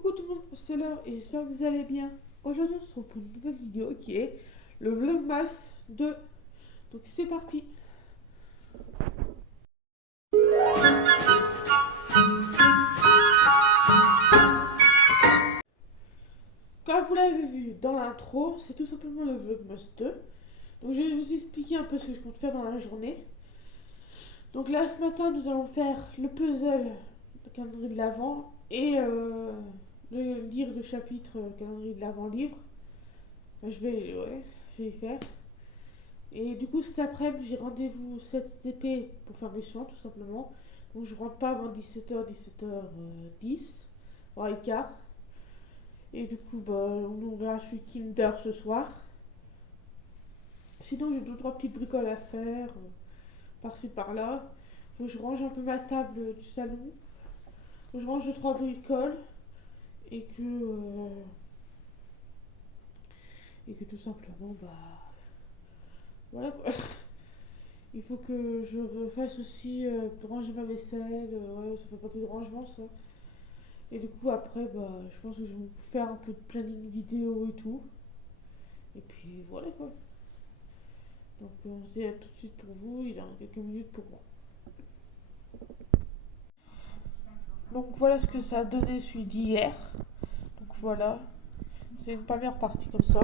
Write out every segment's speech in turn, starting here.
Coucou tout le monde, c'est Laure et j'espère que vous allez bien. Aujourd'hui on se retrouve pour une nouvelle vidéo qui est le Vlogmas 2. Donc c'est parti. Comme vous l'avez vu dans l'intro, c'est tout simplement le Vlogmas 2. Donc je vais vous expliquer un peu ce que je compte faire dans la journée. Donc là ce matin nous allons faire le puzzle, le calendrier de l'Avent et lire le chapitre calendrier de l'Avent livre. Enfin, je vais y faire. Et du coup, cet après-midi, j'ai rendez-vous 7 TP pour faire mes soins, tout simplement. Donc, je rentre pas avant 17h, 17h10, voire quart. Et du coup, bah, on ouvrira celui Kinder ce soir. Sinon, j'ai deux, trois petits bricoles à faire, par-ci, par-là. Faut que je range un peu ma table du salon. Faut que je range deux, trois bricoles. Et que tout simplement, bah, voilà quoi. Il faut que je refasse aussi ranger ma vaisselle. Ouais, ça fait partie du rangement ça. Et du coup, après, bah, je pense que je vais me faire un peu de planning vidéo et tout. Et puis voilà quoi. Donc, on se dit à tout de suite pour vous. Il en a quelques minutes pour moi. Donc, voilà ce que ça a donné celui d'hier. Donc, voilà. C'est une première partie comme ça.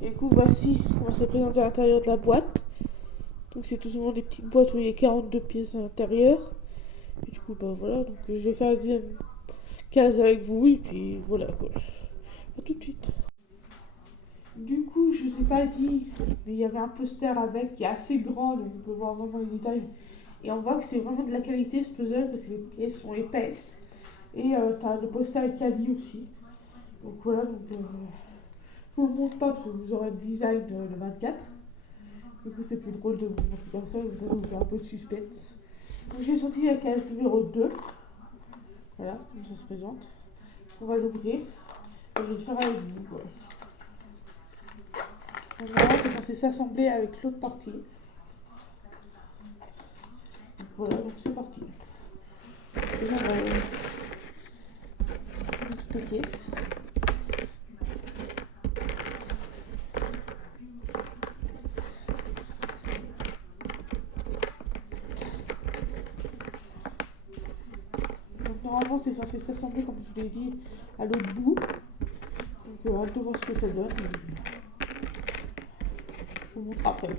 Et du coup, voici comment c'est présenté à l'intérieur de la boîte. Donc, c'est tout simplement des petites boîtes où il y a 42 pièces à l'intérieur. Et du coup, bah voilà. Donc, je vais faire la deuxième case avec vous. Et puis voilà quoi. A tout de suite. Du coup, je vous ai pas dit, mais il y avait un poster avec qui est assez grand, donc on peut voir vraiment les détails. Et on voit que c'est vraiment de la qualité ce puzzle parce que les pièces sont épaisses. Et t'as le poster avec Ali aussi. Donc voilà, donc je vous le montre pas parce que vous aurez le design le 24. Du coup, c'est plus drôle de vous montrer comme ça, vous allez vous faire un peu de suspense. Donc j'ai sorti la case numéro 2. Voilà, comme ça se présente. On va l'ouvrir et je vais le faire avec vous. Voilà. Donc normalement, c'est censé s'assembler avec l'autre partie. Voilà, donc c'est parti. Déjà, on va tourner toutes les pièces. Donc normalement, c'est censé s'assembler, comme je vous l'ai dit, à l'autre bout. Donc hâte de voir ce que ça donne. Je vous montre après.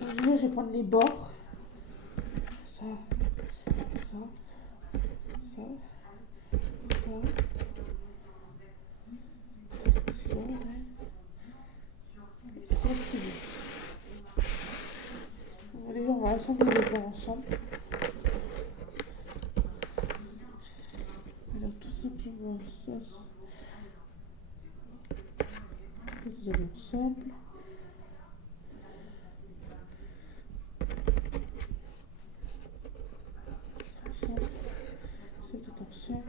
Donc déjà, je vais prendre les bords. Ça, ça, ça, ça. Ça, ouais. Et trois petits bouts. Bon, déjà, on va assembler les bords ensemble. Alors, tout simplement, ça se donne ensemble. Ça ensemble. Ça tout ensemble.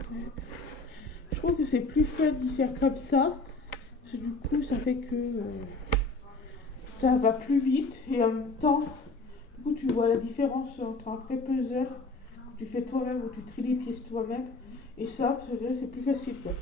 Je trouve que c'est plus fun d'y faire comme ça. Parce que du coup, ça fait que ça va plus vite. Et en même temps, du coup, tu vois la différence entre un vrai puzzle que tu fais toi-même, où tu tries les pièces toi-même. Et ça, c'est plus facile quoi.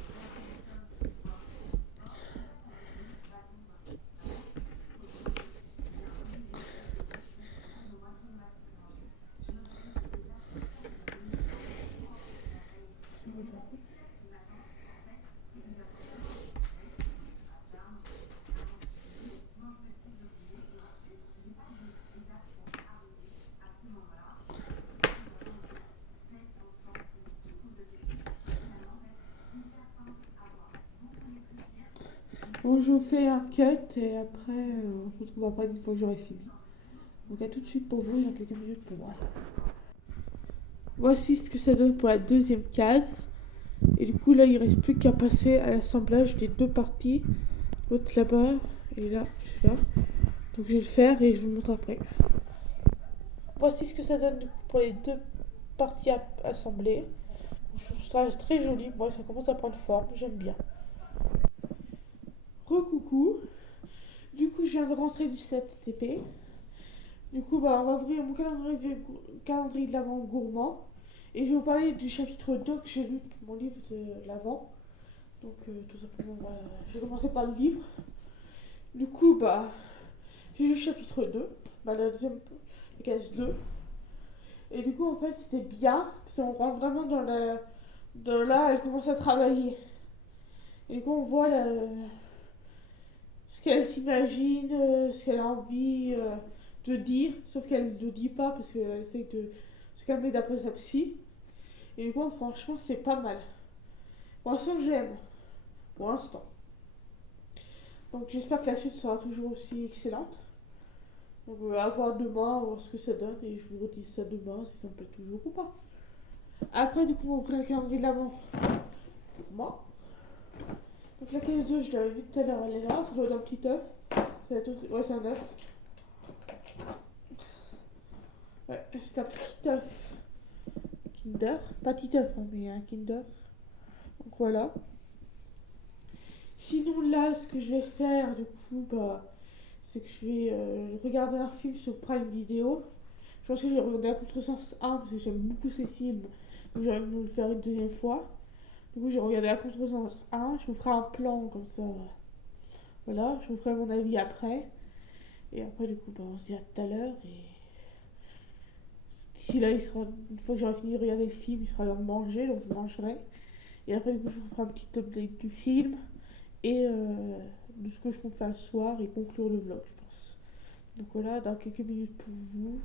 Bon, je vous fais un cut et après, on se retrouve après une fois que j'aurai fini. Donc à tout de suite pour vous, il y a quelques minutes pour moi. Voici ce que ça donne pour la deuxième case. Et du coup, là, il reste plus qu'à passer à l'assemblage des deux parties. L'autre là-bas et là, celui-là. Donc je vais le faire et je vous montre après. Voici ce que ça donne du coup pour les deux parties assemblées. Je trouve ça très joli. Moi, ça commence à prendre forme. J'aime bien. Recoucou. Du coup, je viens de rentrer du 7 TP. Du coup, bah, on va ouvrir mon calendrier de l'Avent gourmand. Et je vais vous parler du chapitre 2 que j'ai lu pour mon livre de l'Avent. Donc, tout simplement, bah, je vais commencer par le livre. Du coup, bah, j'ai lu le chapitre 2, bah, la deuxième, la case 2. Et du coup, en fait, c'était bien, parce qu'on rentre vraiment dans là, elle commence à travailler. Et du coup, on voit ce qu'elle s'imagine, ce qu'elle a envie de dire, sauf qu'elle ne le dit pas parce qu'elle essaie de se calmer d'après sa psy. Et du coup, franchement, c'est pas mal. Pour l'instant, j'aime. Pour l'instant. Donc, j'espère que la suite sera toujours aussi excellente. Donc, on va voir demain, voir ce que ça donne. Et je vous redis ça demain, si ça me plaît toujours ou pas. Après, du coup, on va ouvrir le calendrier de l'avant. Pour moi. Donc, la case 2, je l'avais vu tout à l'heure, elle est là. Ça doit être un petit œuf. Ouais, c'est un œuf. Ouais, c'est un petit œuf. Kinder. Pas petit œuf, hein, mais un Kinder. Donc voilà. Sinon là, ce que je vais faire du coup, bah, c'est que je vais regarder un film sur Prime Video. Je pense que j'ai regardé à Contresens 1 parce que j'aime beaucoup ces films. Donc j'ai envie de me le faire une deuxième fois. Du coup j'ai regardé à Contresens 1. Je vous ferai un plan comme ça. Voilà, je vous ferai mon avis après. Et après du coup, bah, on se dit à tout à l'heure. Et d'ici là, une fois que j'aurai fini de regarder le film, il sera l'heure de manger. Donc je mangerai. Et après du coup, je vous ferai un petit update du film. Et de ce que je compte faire ce soir et conclure le vlog, je pense. Donc voilà, dans quelques minutes pour vous,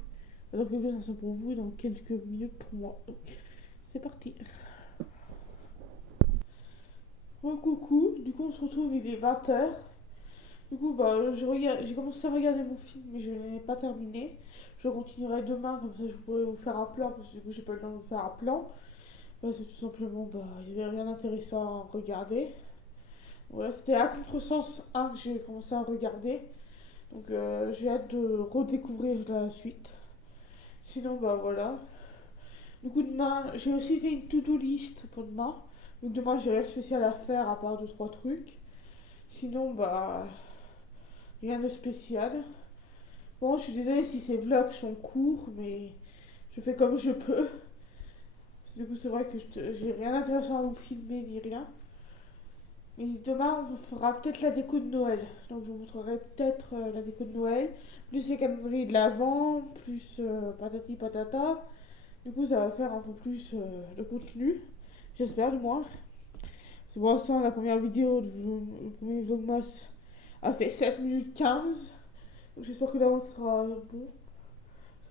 dans quelques instants pour vous et dans quelques minutes pour moi. Donc c'est parti. Coucou, du coup on se retrouve, il est 20h. Du coup bah, j'ai commencé à regarder mon film mais je ne l'ai pas terminé. Je continuerai demain, comme ça je pourrai vous faire un plan parce que du coup j'ai pas le temps de vous faire un plan. Bah, c'est tout simplement, bah, il n'y avait rien d'intéressant à regarder. Voilà, c'était à Contresens 1 que j'ai commencé à regarder. Donc j'ai hâte de redécouvrir la suite. Sinon, bah voilà. Du coup, demain, j'ai aussi fait une to-do list pour demain. Donc demain, j'ai rien de spécial à faire à part 2-3 trucs. Sinon, bah, rien de spécial. Bon, je suis désolée si ces vlogs sont courts, mais je fais comme je peux. Du coup, c'est vrai que j'ai rien d'intéressant à vous filmer ni rien. Et demain, on fera peut-être la déco de Noël. Donc, je vous montrerai peut-être la déco de Noël. Plus les calendriers de l'Avent, plus patati patata. Du coup, ça va faire un peu plus de contenu. J'espère, du moins. C'est pour l'instant, la première vidéo, le premier Vlogmas a fait 7 minutes 15. Donc, j'espère que là, on sera bon.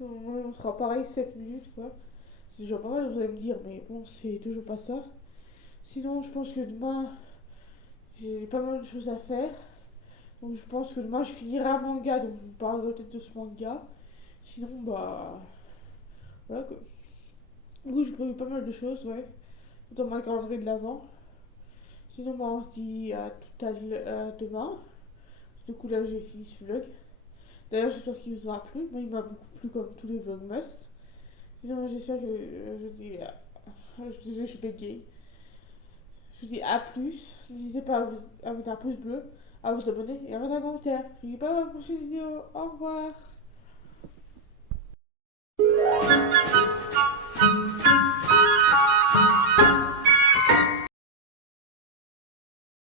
On sera pareil, 7 minutes, quoi. C'est déjà pas mal, vous allez me dire, mais bon, c'est toujours pas ça. Sinon, je pense que demain, j'ai pas mal de choses à faire. Donc je pense que demain je finirai un manga, donc je vous parlerai peut-être de ce manga. Sinon, bah. Voilà quoi. Du coup, j'ai prévu pas mal de choses, ouais. Dans ma calendrier de l'avant. Sinon, bah, on se dit à tout à l'heure demain. Du coup, là, j'ai fini ce vlog. D'ailleurs, j'espère qu'il vous aura plu. Moi, il m'a beaucoup plu comme tous les vlogmas. Sinon, j'espère que je dis. Je suis désolée, je suis bégaye. Je vous dis à plus. N'hésitez pas à mettre un pouce bleu, à vous abonner et à mettre un commentaire. Je vous dis pas à la prochaine vidéo. Au revoir.